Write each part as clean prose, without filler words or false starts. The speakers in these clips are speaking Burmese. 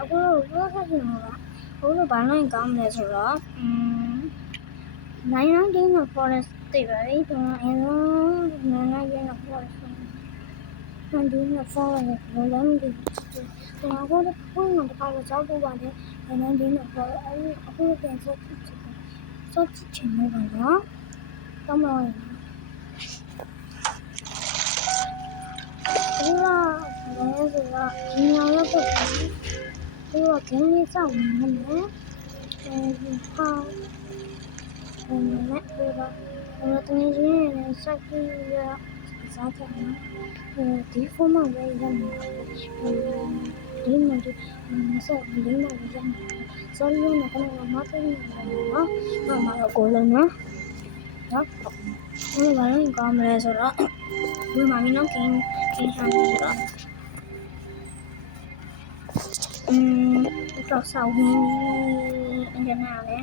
အခုတော့ဆက်ရှင်တော့အခုတော့ဘာလို့ကောင်းမလဲဆိုတော့919 of forest သိပါပြီကျွန်တော်အရင်ဆုံး919 of forest 919 of forest ကိုလည်းမသိဘူးကျွန်တော်ကတော့ဘုန်းတော်တစ်ခါတော့ကြောက်တော့ပါတယ်919 of forest အခုပြန်စော့ချင်လို့ပါနော်ကောင်းပါရဲ့ဒီကလည်းဆိုတော့ဒီညရောက်တော့ဒီကခင်းလေးစောင့်နေမယ်ဒီဟာနဲ့တော့တကယ်ကြီးနဲ့ဆက်ပြီးရစားကြတယ်ဒီဖုန်းမှာပဲရမှာဒီမှာဒီဆက်လေးမှာရမှာစောရင်းနဲ့ကတော့မသိဘူးနော်မတော့ကိုလုံးနော်ဒီဘာလို့ကောင်းမလဲဆိုတော့ဒီမှာမင်းတို့ကင်းဟန်ဆိုတော့တော့ဆောင်းနေအင်ဂျင်နာလေ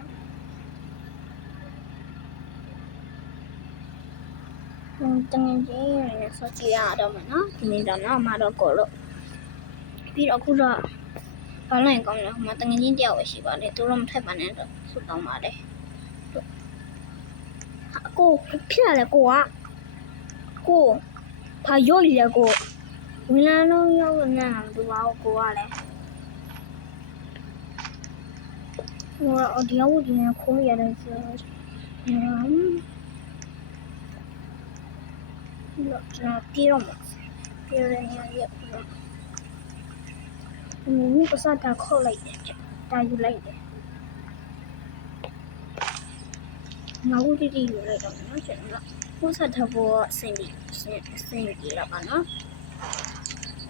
တငယ်ချင်းရယ်ဆော့ကြည့်ရတော့မှာနော်ဒီနေ့တော့နော်မတော့ကိုလို့ပြီးတော့အခုတော့ဘာလို့ကောင်းလဲမတငယ်ချင်းတယောက်ပဲရှိပါတယ်သူတော့မထက်ပါနဲ့တော့ဆုတောင်းပါတယ်ကိုဖြစ်လာလေကိုဘာရော့နေလဲကိုဝင်လာတော့ရောက်နေတာသူကကိုကလည်းဟိုဒီရောက်ဒီနေခိုးရတယ်ဆိုတော့ကျွန်တော်ပြေတော့မှာပြေရနေရပြတော့ဒီပစတာခေါ်လိုက်တယ်တာယူလိုက်တယ်နောက်တိတိယူလိုက်တော့နော်ကျွန်တော်ပစတာဘောအစင်ကြီးလာပါနော်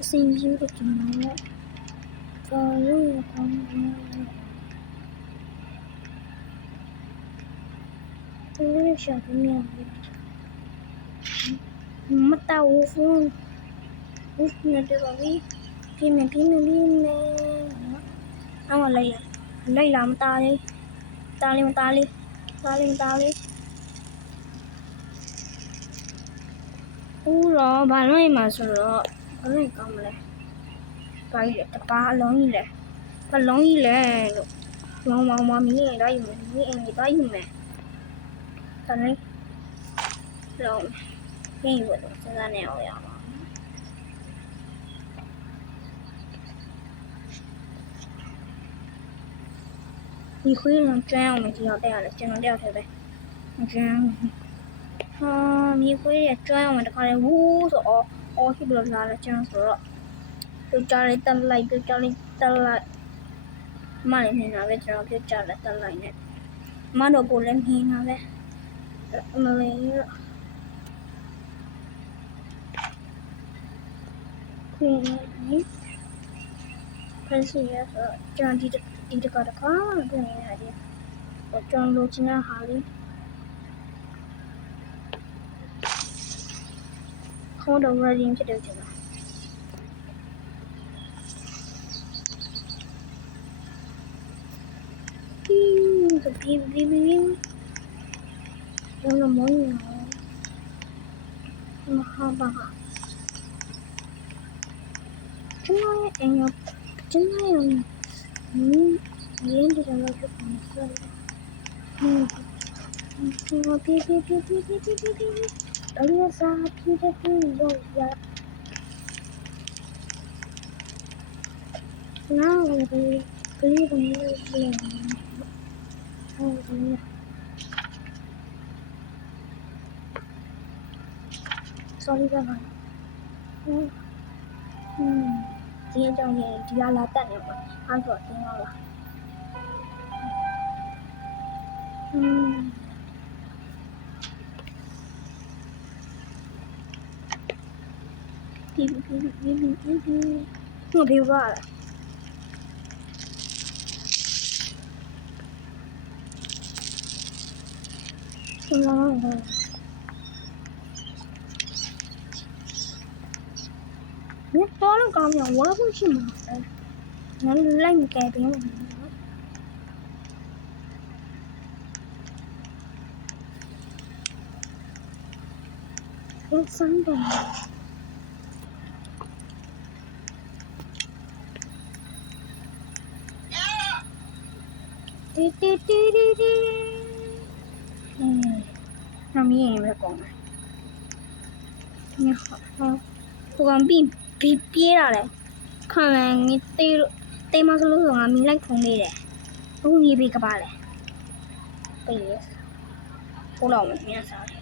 အစင်ကြီးကိုကျွန်တော်ဘာလို့ကောင်းလဲဒီရှာပြနေမတောက်ဘူးဦးနေတယ်ပါပြီပြင်းနေအော်လိုက်လာမတားလေးတားလေးဦးတော့ဘာလို့မှဆိုတော့ဘာလို့ကောင်းမလဲဘာကြီးတပါအလုံးကြီးလဲဘလုံးကြီးလဲလို့မောင်မီးရင်တိုင်းမီးအင်းကြီးတိုင်းမယ်တန်းလေးလုံးပြင်းလို့စဉ်းစားနေအောင်ရပါဒီခွေးတော့ကျွမ်းအောင်မကြည့်တော့တဲ့ရတယ်ကျွန်တော်တယောက်တည်းပဲကျွမ်းဟာမြေခွေးရကျွမ်းအောင်တခါလေဝူးဆိုအော်ဖြစ်လို့လာတယ်ကျွန်တော်ဆိုတော့ပြုတ်ကြလိုက်တက်လိုက်မလည်းနေတာပဲကျွန်တော်ပြုတ်ကြလိုက်တက်လိုက်နဲ့မတော့ကိုလည်းနေတာပဲမလေးခွေးဖန်စီရဆိုကျွန်တော်ဒီတခါပြင်နေရတယ်ကျွန်တော်လိုချင်တဲ့ဟာလေးခေါင်းတော်ရရင်ဖြစ်တယ်ကျွန်တော်ပြီးကျွန်တော်မောင်းနေမဟာဘာကျွန်တော်ရဲ့အင်ရောကျွန်တော်ရဲ့ရင်းတယ်တော့ဖြစ်နေတယ်ကျွန်တော်ပြေအလျာစာပြေလို့ရနောက်ဒီကလေးကိုလည်းဟုတ်တယ်sorry ပါဒီအကြောင်းကြီးဒီလာတက်နေပါအဲ့တော့တင်းတော့လားပြီးဟုတ်ပြီပါကျွန်တော်မြတ်တော်လုံးကောင်းပြန်ဝါဖို့ရှိမှာငါလိုက်မကယ်ပြန်ဘူးစမ်းတယ်那明眼没讲了。你好，我刚憋了嘞，看来你对嘛是路上啊，没来通的嘞，都你别个吧嘞，对，好了，我们面啥嘞？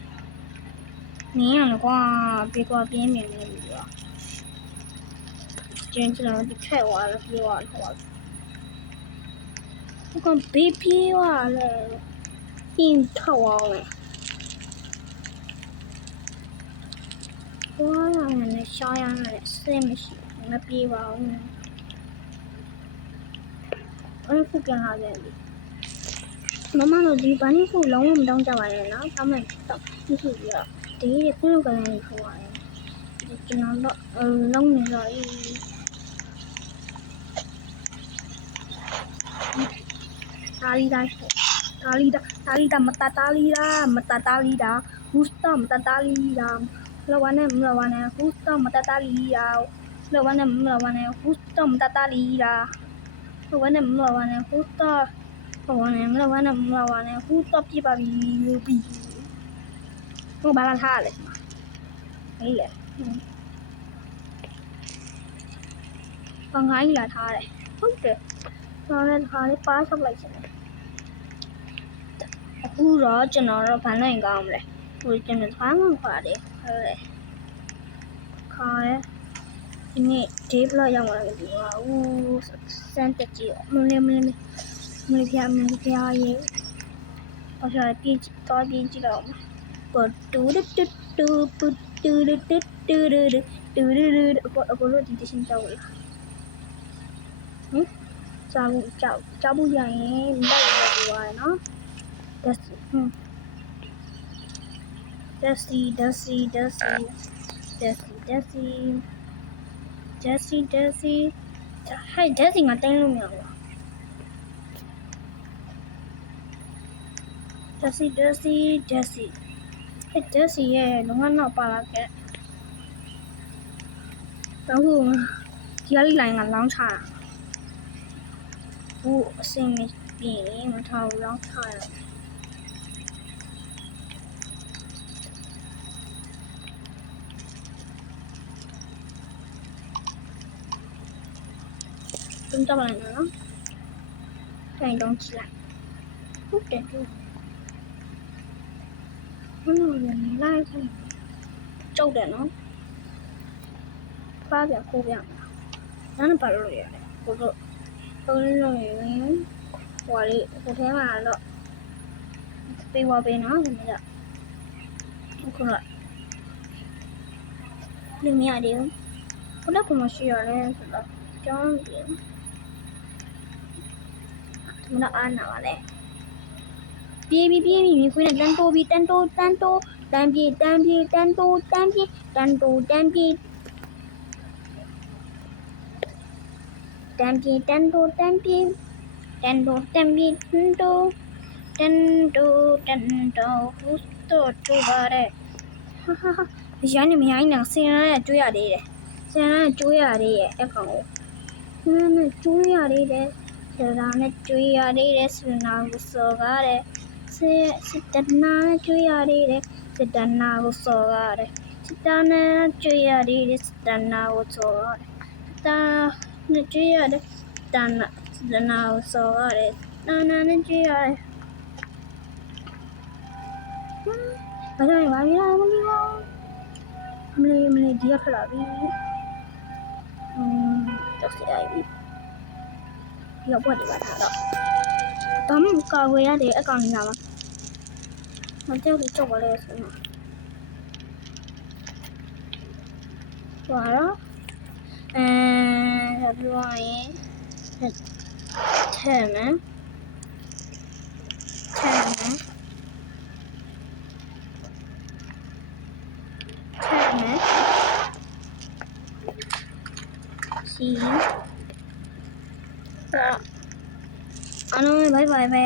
明眼的话，别个边面的了，真正的开完了，憋完了，我刚憋完了，你套完了。我让人小样的谁没洗，那憋完了，我不跟他人的。妈妈都是把你说让我们当家外人了，他们当你说的，第一不用跟人说话的，就那个让你说打理打嘛打理的，gusta嘛打理的，老完了，gusta嘛打理的，老完了，gusta嘛打理的，老完了，gusta。老完了，gusta ပြပါပြီ我把它ထားလိုက်ဟေးလေဘာငါးကြီးလာထားတယ်ဟုတ်တယ်ဒါနဲ့ထားလေးပါဆောက်လိုက်ချင်တယ်အခုတော့ကျွန်တော်တို့ဘာလို့ရင်ကောင်းမလဲဟိုကျွန်တော်သွားမှခွာတယ်ဟုတ်တယ်ခါရဲဒီနေ့ day block ရောက်လာတယ်ဒီကဦးစမ်းတက်ကြည့်မလေးဖျားရေး我想编搞编辑了嘛，我嘟嘟嘟嘟嘟嘟嘟嘟嘟嘟嘟，我落地的先走了。找不见人，没有的呢。Desi，还 Desi 我登录没有？Desi，哎 Desi 耶，龙安闹巴拉给，然后家里来个狼茶，我生没病，我操狼茶呀。真找不来呢，赶紧动起来，不得住。ဘယ်လိုလဲလိုက်ခိုင်းကြောက်တယ်နော်ဖားပြန်ခိုးပြန်နားနဲ့ပါလို့ရတယ်ကိုတို့သုံးလို့ရင်ဟိုလေးဟိုထဲမှာတော့ပေးဝပေးနော်ဒီနေ့ကခုနလူမရတယ်ဘယ်တော့မှရှိရလဲဆိုတော့ကြောင်းတယ်မနာအားနာပါလေပြေးခွေးနဲ့တန်တိုးတန်ပြေးတန်တိုးတန်တိုးတန်ပြေးတန်တိုးတန်တိုးဟူးတော့တူပါတဲ့ဟာရန်နေမရိုင်းနဲ့ဆင်ရတဲ့ကျွေးရသေးတယ်ဆင်ရတဲ့ကျွေးရသေးရဲ့အကောင်ကိုဆင်ရတဲ့ကျွေးရသေးတယ်ဆင်ရတဲ့ကျွေးရသေးတယ်ဆင်နာကိုစော်ကားတဲ့စစ်တနာကျွေးရသေးတယ်စစ်တနာကိုစော်ကားတဲ့စစ်တနာကျွေးရသေးတယ်စစ်တနာကိုစော်ကားတဲ့စစ်တနာကျွေးရတဲ့စစ်တနာကိုစော်ကားတဲ့နာနဲ့ကျွေးရတယ်ဘာလို့ဘာလို့မလေးဒီရခလာပြီတော့စီအိုင်ဒီတော့ဘာဒီပါတော့ဘာမှကာဝယ်ရတဲ့အကောင်ကြီးလာမှာမကြောက်လို့ကြောက်ပါလေဆိုတော့ဟောတော့ပြောရင်ထဲမယ်စီအားလုံးဘိုင်ဘိုင်ပဲ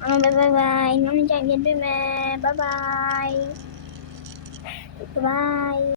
အားလုံးဘိုင်ဘိုင်နောက်နေ့ကျရင်တွေ့မယ်ဘိုင်ဘိုင်